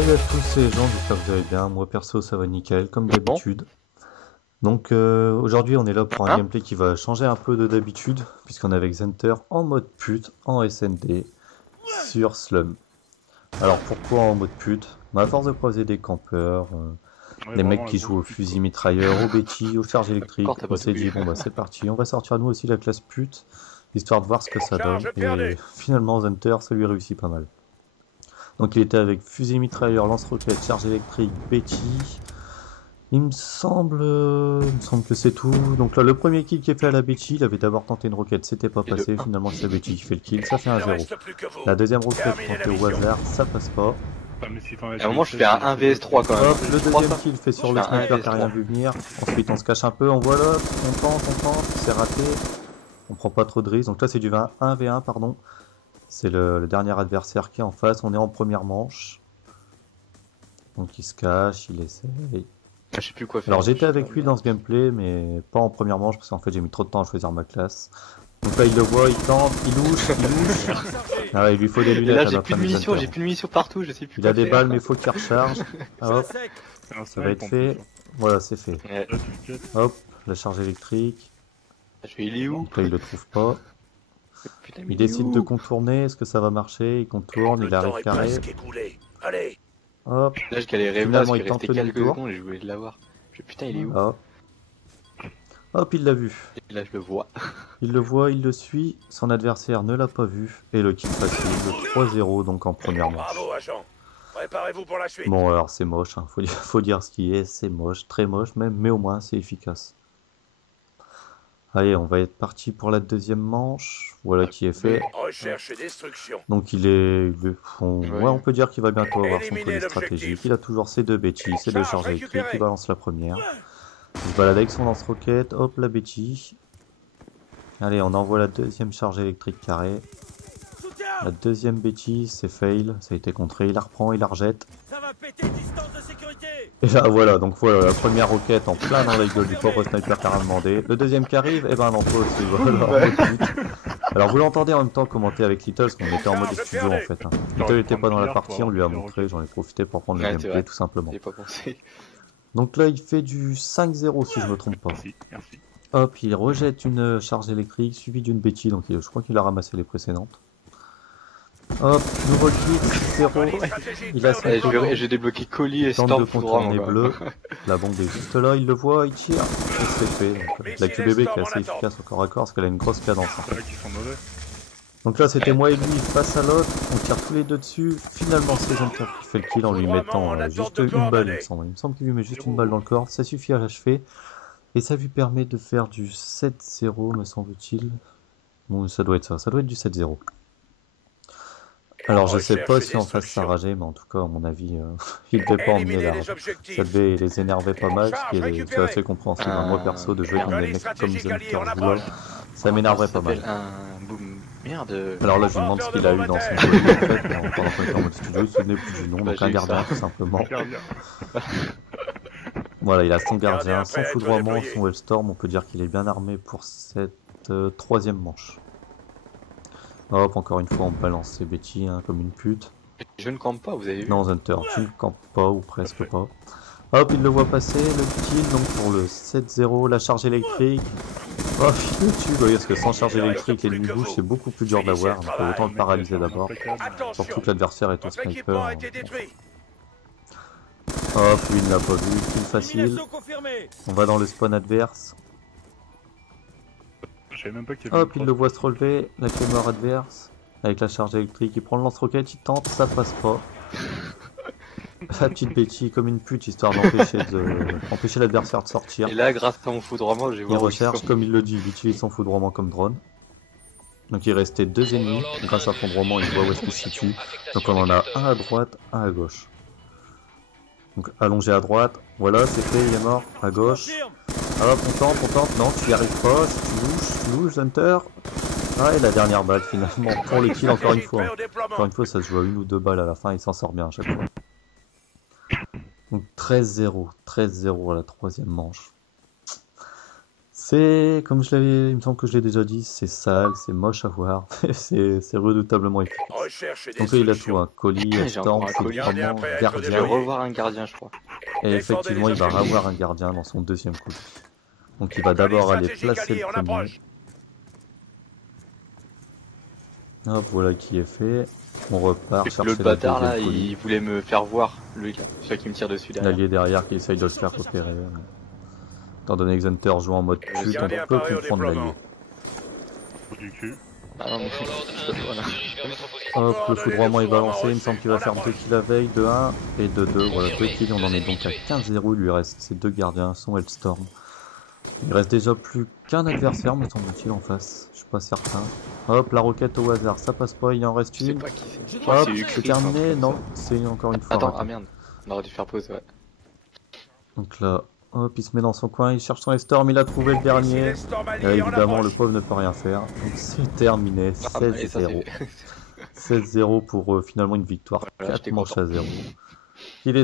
Salut à tous les gens, j'espère que vous allez bien. Moi perso ça va nickel, comme d'habitude. Donc aujourd'hui on est là pour un gameplay qui va changer un peu de d'habitude, puisqu'on est avec Zenter en mode pute, en SND, sur Slum. Alors pourquoi en mode pute? À force de croiser des campeurs, des mecs qui jouent au fusil mitrailleur, au Betty, aux charges électriques, on s'est dit bon bah c'est parti, on va sortir nous aussi la classe pute, histoire de voir ce que ça donne. Et finalement Zenter ça lui réussit pas mal. Donc il était avec fusil mitrailleur, lance-roquette, charge électrique, Betty. Il me semble que c'est tout. Donc là, le premier kill qui est fait à la Betty, il avait d'abord tenté une roquette, c'était pas passé. Finalement, c'est la Betty qui fait le kill, ça fait un 0. La deuxième roquette tentée au hasard, ça passe pas. À un moment, je fais un 1vs3 quand même. Hop, le deuxième kill fait sur le sniper qui a rien vu venir. Ensuite, on se cache un peu, on voit là, on tente, c'est raté. On prend pas trop de risques. Donc là, c'est du 1v1, pardon. C'est le dernier adversaire qui est en face. On est en première manche. Donc il se cache, il essaye. Je sais plus quoi faire. Alors j'étais avec lui dans ce gameplay, mais pas en première manche parce qu'en fait j'ai mis trop de temps à choisir ma classe. Donc là il le voit, il tente, il louche. Ah ouais, il lui faut des lunettes. Et là j'ai plus de munitions, partout, je sais plus. Il a des balles mais il faut qu'il recharge. Ah, hop, ça va être fait. Voilà, c'est fait. Ouais. Hop, la charge électrique. Il est où? Donc là il le trouve pas. Putain, Il décide de contourner, est-ce que ça va marcher? Il contourne, il arrive carré. Hop, là je galérais pas parce qu'il restait quelques secondes et je voulais l'avoir. Putain, il est où? hop. Hop, il l'a vu. Et là je le vois. Il le voit, il le suit, son adversaire ne l'a pas vu, et le kill facile, le 3-0 donc en première manche. Bravo, agent. Préparez-vous pour la suite. Bon alors c'est moche, hein. Faut dire ce qui est, c'est moche, très moche même, mais au moins c'est efficace. Allez, on va être parti pour la deuxième manche, voilà qui est fait. Recherche et destruction. Donc on peut dire qu'il va bientôt avoir son collier stratégique, il a toujours ses deux Betty, ses deux charges électriques, il balance la première. Il se balade avec son lance-roquette, hop la Betty. Allez, on envoie la deuxième charge électrique carrée. La deuxième Betty, c'est fail, ça a été contré, il la reprend, il la rejette. Et là voilà, donc voilà, la première roquette en plein dans la gueule du pauvre sniper qui a rien demandé. Le deuxième qui arrive, et ben non, pas aussi, voilà. Alors vous l'entendez en même temps commenter avec Little, parce qu'on était en mode studio en fait. Hein. Little n'était pas dans la partie, on lui a montré, j'en ai profité pour prendre le gameplay tout simplement. Donc là il fait du 5-0 si je me trompe pas. Hop, il rejette une charge électrique suivie d'une Betty, donc je crois qu'il a ramassé les précédentes. Hop, nouveau kill, 0. Il a son j'ai débloqué colis et tente de contourner bleu. La bombe est juste là, il le voit, il tire. Et c'est fait. Donc, la QBB qui est assez efficace au corps à corps parce qu'elle a une grosse cadence. Hein. Donc là c'était moi et lui face à l'autre, on tire tous les deux dessus. Finalement c'est Zenter qui fait le kill en lui mettant juste une balle, il me semble. Il me semble qu'il lui met juste une balle dans le corps, ça suffit à l'achever. Et ça lui permet de faire du 7-0 me semble-t-il. Bon ça doit être ça, ça doit être du 7-0. Alors je sais pas si en face ça rageait, mais en tout cas à mon avis il devait pas emmener la rage. Ça devait les énerver pas mal, ce qui est assez compréhensible. Moi perso de jouer contre des mecs comme Zenter, ça m'énerverait pas mal. Merde. Alors là je lui demande ce qu'il a eu dans son jeu en fait, pendant qu'on était en mode studio, il se souvenait plus du nom, donc un gardien tout simplement. Voilà, il a son gardien, son foudroiement, son Wellstorm, on peut dire qu'il est bien armé pour cette troisième manche. Hop, encore une fois on balance ses Betty hein, comme une pute. Je ne campe pas, vous avez vu? Non Hunter, tu ne campes pas ou presque pas. Hop, il le voit passer, le kill donc pour le 7-0, la charge électrique. Oh, il le tue, parce que sans charge électrique et l'ennemi bouge c'est beaucoup plus dur d'avoir, donc autant le paralyser d'abord. Surtout que l'adversaire est au sniper. Hein. Hop, lui il ne l'a pas vu, kill facile. On va dans le spawn adverse. Hop, il le voit se relever, la claymore adverse, avec la charge électrique, il prend le lance-roquette, il tente, ça passe pas. La petite Betty comme une pute, histoire d'empêcher l'adversaire de sortir. Et là, grâce à mon foudroiement, j'ai il recherche, comme il le dit, il utilise son foudroiement comme drone. Donc il restait deux ennemis, grâce à son foudroiement, il voit où est-ce qu'il se situe. Donc on en a un à droite, un à gauche. Donc allongé à droite, voilà, c'est fait, il est mort, à gauche. Hop, on tente, non, tu y arrives pas, si tu louches, Hunter. Ah, et la dernière balle finalement, pour le kill encore une fois. Encore une fois, ça se joue à une ou deux balles à la fin, il s'en sort bien à chaque fois. Donc 13-0 à la troisième manche. C'est, comme je l'avais, il me semble que je l'ai déjà dit, c'est sale, c'est moche à voir, c'est redoutablement efficace. Recherche et Donc là, il a destruction. tout, un colis, un J'ai storm, encore un colis. c'est vraiment Je vais Je vais gardien. revoir un gardien, je crois. Et effectivement, il va avoir un gardien dans son deuxième colis. Donc il va d'abord aller placer le premier. Hop, voilà qui est fait. On repart chercher L'autre la bâtard là, deuxième colis. il voulait me faire voir, lui là, celui qui me tire dessus derrière. L'allié derrière qui essaye de le faire repérer. Étant donné que Xenter joue en mode pute, on peut comprendre l'allié. Ah non, mais voilà. Hop, le foudroiement est balancé, il me semble qu'il va faire 2 kills la veille, de 1 et de 2, voilà 2 kills, on en est donc à 15-0, il lui reste ses 2 gardiens, son Hellstorm. Il reste déjà plus qu'un adversaire, me semble-t-il, en face, je suis pas certain. Hop, la roquette au hasard, ça passe pas, il en reste Je sais une. pas qui c'est. Hop, C'est c'est Ucris, terminé, hein, non, c'est encore une fois Attends, raté. ah merde, on aurait dû faire pause, ouais. Donc là, hop, il se met dans son coin, il cherche son Hellstorm, il a trouvé le dernier. Là, évidemment, le pauvre ne peut rien faire. Donc c'est terminé, Ah, et ça, 16-0. c'est- 16-0 pour finalement une victoire, Voilà, 4 j'étais manches content. à 0.